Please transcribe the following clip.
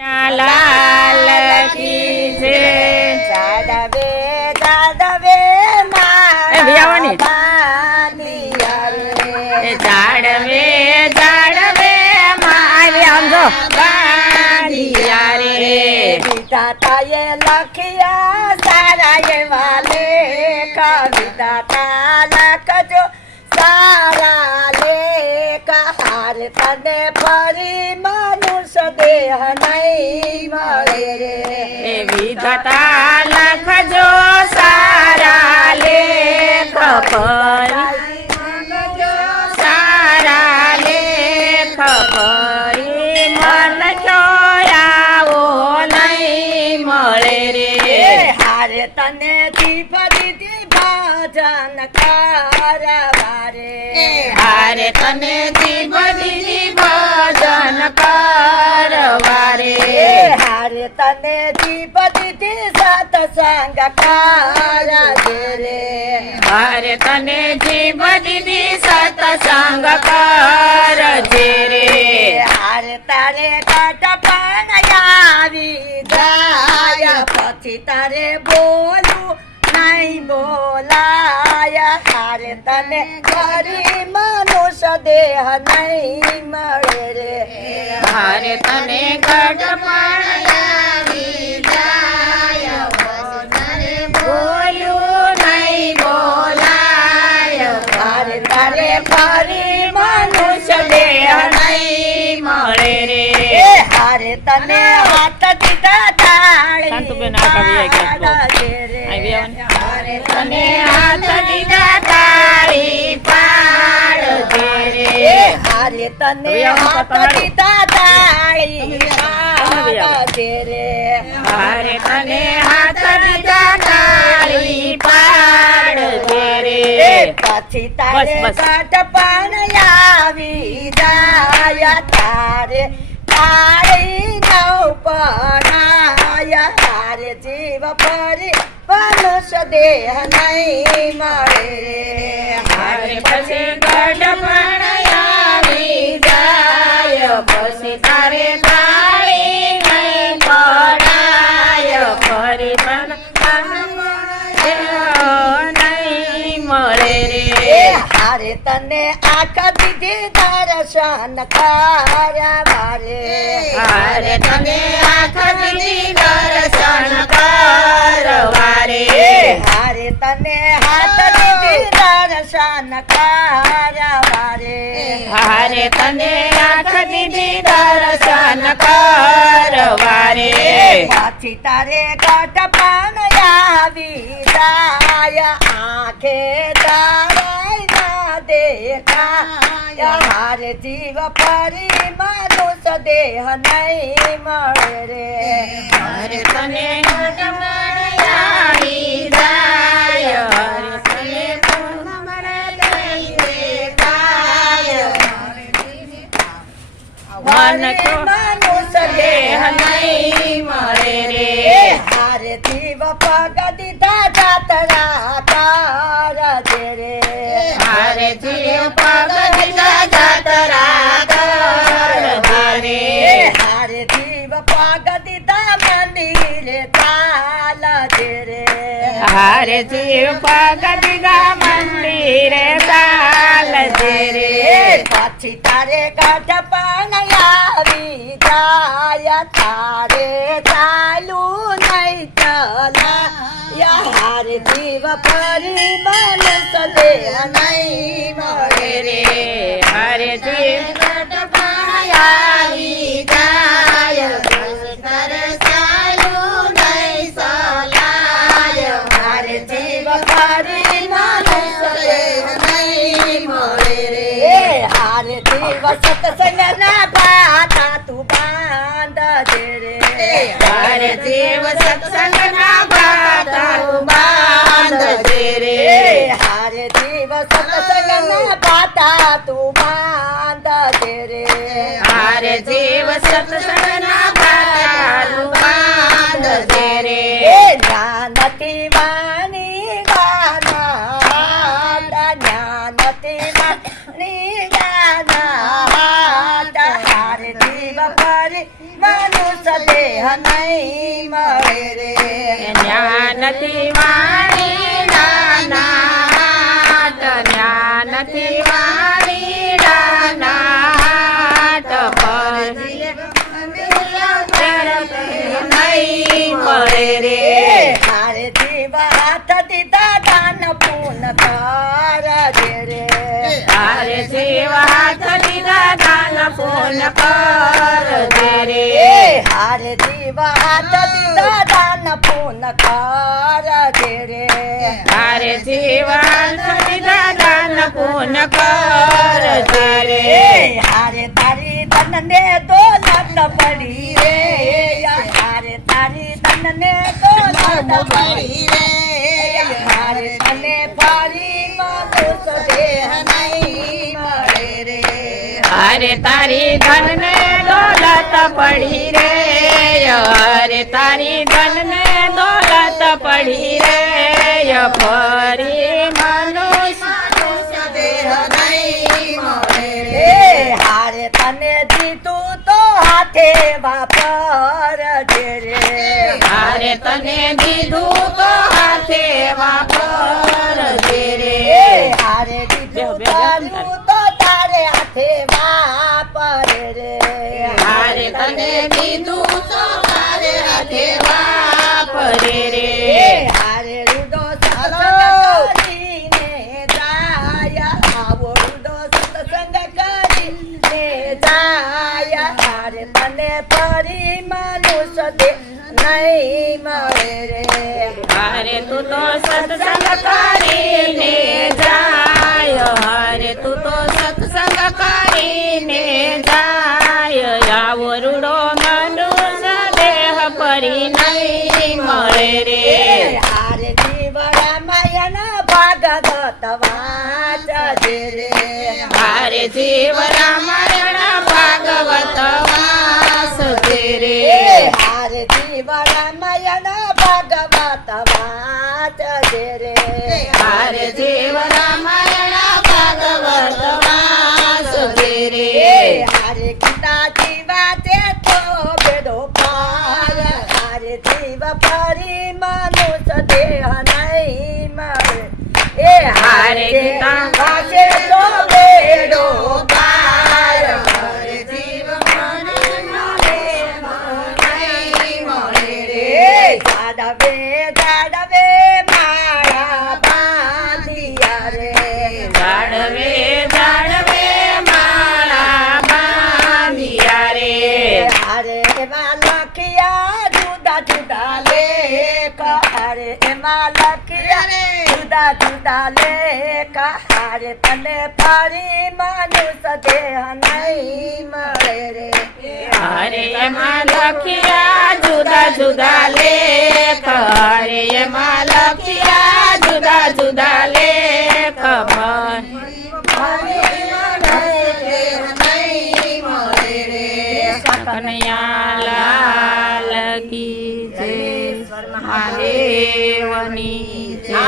લાલ કી જય જાદવે જાદવે વિયાવાની માની જાડવે જાડવે મારી આમ જો બાંધિયા રે વિધાતાએ લખ્યા સારા એવા લેખ વિધાતા લખજો સારા લેખ હાર તને ફરી મનુષ્ય દેહ નહીં મળે રે એ વિધાતા લખજો સારા લેખ ફરી સારા લેખ ફરી મન આવો નહીં મળે રે હારે તને દીપ દીધી ભજન કરવારે હારે તને જીવ દીદી ભજન કરવારે હારે તને દીપ દીધી સત્સંગ કરજે રે હારે તને જીવ દીદી સત્સંગ કરજે રે હારે તારે કટપણ આવી જાય પછી તારે બોલું નહીં બોલાય હારે તને કરી મનુષ્ય દેહ નહીં મળે રે હારે તને ગઢપણ આવી જાય તારે બોલ્યું નહીં બોલાય હારે તારે ફરી મનુષ્ય દેહ નહીં મળે રે હારે તને હાથ દીધા તાળી શાંતુબેન આ કવિ આઈ ગયા તો. પાડજે રે. આઈ ગયા ને? તને હાથ દીધા તાળી પાડજે રે હારે તને હવે આમ હાથ પકડાડો. દીધા તાળી પાડજે રે હારે તને હાથ દીધા તાળી પાડજે રે પછી તારે બસ, બસ. કટપણ આવી જાય તારે તાળી નવ પણાય હારે જીવ ફરી મનુષ્ય દેહ નહીં મળે રે હારે પછી ગઢપણ આવી જાય પછી તારે તાળી નહીં પડાય ફરી પણ નહીં મળે રે હારે તને આંખ દીધી દર્શન કરવારે હારે તને આંખ દીધી દર્શન કરવારે હારે તને હાથ દીધી દર્શન કરવારે હારે તને આંખ દીધી દર્શન કરવારે પછી તારે કટપણ આવી જાય આંખે તારાય ના દેખાય હારે જીવ ફરી મનુષ્ય દેહ નહીં મળે રે હારે તને ગઢપણ આવી જાય હારે તને મન તો મનુષ્ય દેહ નહીં મળે રે હારે જીવ પગ દીધા જાતરા કરજે રે હારે જીવ પગ દીધા જાતરા કરવારે હારે જીવ પગ દીધા મંદિરે ચાલજે રે હારે જીવ પગ દીધા મંદિરે ચાલજે રે પછી તારે કટપણ આવી જાય તારે ચાલુ નહીં ચલા હારે જીવ ફરી મનુષ્ય દેહ નહીં મળે રે હારે જીવ ગઢપણ આવી જાય તારે ચાલું નહીં સલાય હારે જીવ ફરી મનુષ્ય દેહ નહીં મળે રે હારે જીવ સત્સંગ ના પાતા તું બાંધજે રે હારે જીવ સત્સંગ ના ગાતા બાંધજે રે હારે જીવ સત્સંગ ના પાતા તું બાંધજે રે હારે જીવ સત્સંગ ના ગાતા બાંધજે રે જ્ઞાનથી વાણી ગાના જ્ઞાનથી વાણી ગાના હારે જીવ ફરી મનુષ્ય મનુષ્ય દેહ નહીં મળે રે જ્ઞાનથી વાણી નાનાટ જ્ઞાનથી વાણી નાનાટ પર નહીં મળે રે હારે જીવ હાથ દીધા દાન પૂન કરજે રે તારે સેવા થલીના દાન પૂન કરજે રે હારે જીવ હાથ દીધા દાન પૂન કરજે રે તારે સેવા થલીના દાન પૂન કરજે રે હારે તારી તનને દોલત પડી રે હારે તારી તનને દોલત પડી રે હારે તને ફરી મનુષ્ય દેહ નહીં મળે રે અરે તારી ધનને દોલત પડી રે અરે તારી ધનને દોલત પડી રે ફરી મનુષ્ય દેહ નહીં મળે રે હારે તને દીધું તો હાથે વાપરજે રે અરે તને દીધું તો હાથે વાપરજે રે હારે દીધું તારું તો તારે હાથે વાપરે રે હારે તને દીધું તો તારે હાથે વાપરે રે હારે રૂડો સત્સંગ કરીને જાય આવો રૂડો સત્સંગ કરીને જાય હારે તને ફરી મનુષ્ય દેહ નહીં મળે રે હરે તું તો સત્સંગ કરીને જાય હરે તું તો સત્સંગ કરીને જાય આવો રૂડો મનુષ્ય દેહ પરી નહીં મળે રે હારે જીવ રામાયણ ભાગવત વાંચજે રે હરે જીવ રામાયણ ભાગવત વાંચજે રે હારે જીવ રામાયણ ભાગવત વાંચજે રે હરે જીવ રામાયણ ભાગવત વાંચજે રે હારે ગીતા જીવા તે તો બેડો પાર હારે જીવ ફરી મનુષ્ય દેહ નહીં મળે હારે ગીતા વાંચે તો બેડો પાર હારે જીવ જાડવે જાડવે માળા બાંધિયા રે જાડવે જાડવે માળા બાંધિયા રે હારે એમાં લખિયા જુદા જુદા લેખ હારે એમાં લખિયા જુદા જુદા લેખ હારે તને ફરી મનુષ્ય દેહ નહીં મળે રે હરે એમાં લખ્યા જુદા જુદા લેખ હરે એમાં લખ્યા જુદા જુદા લેખ કનૈયા લાલ કી જય મહાદેવની જય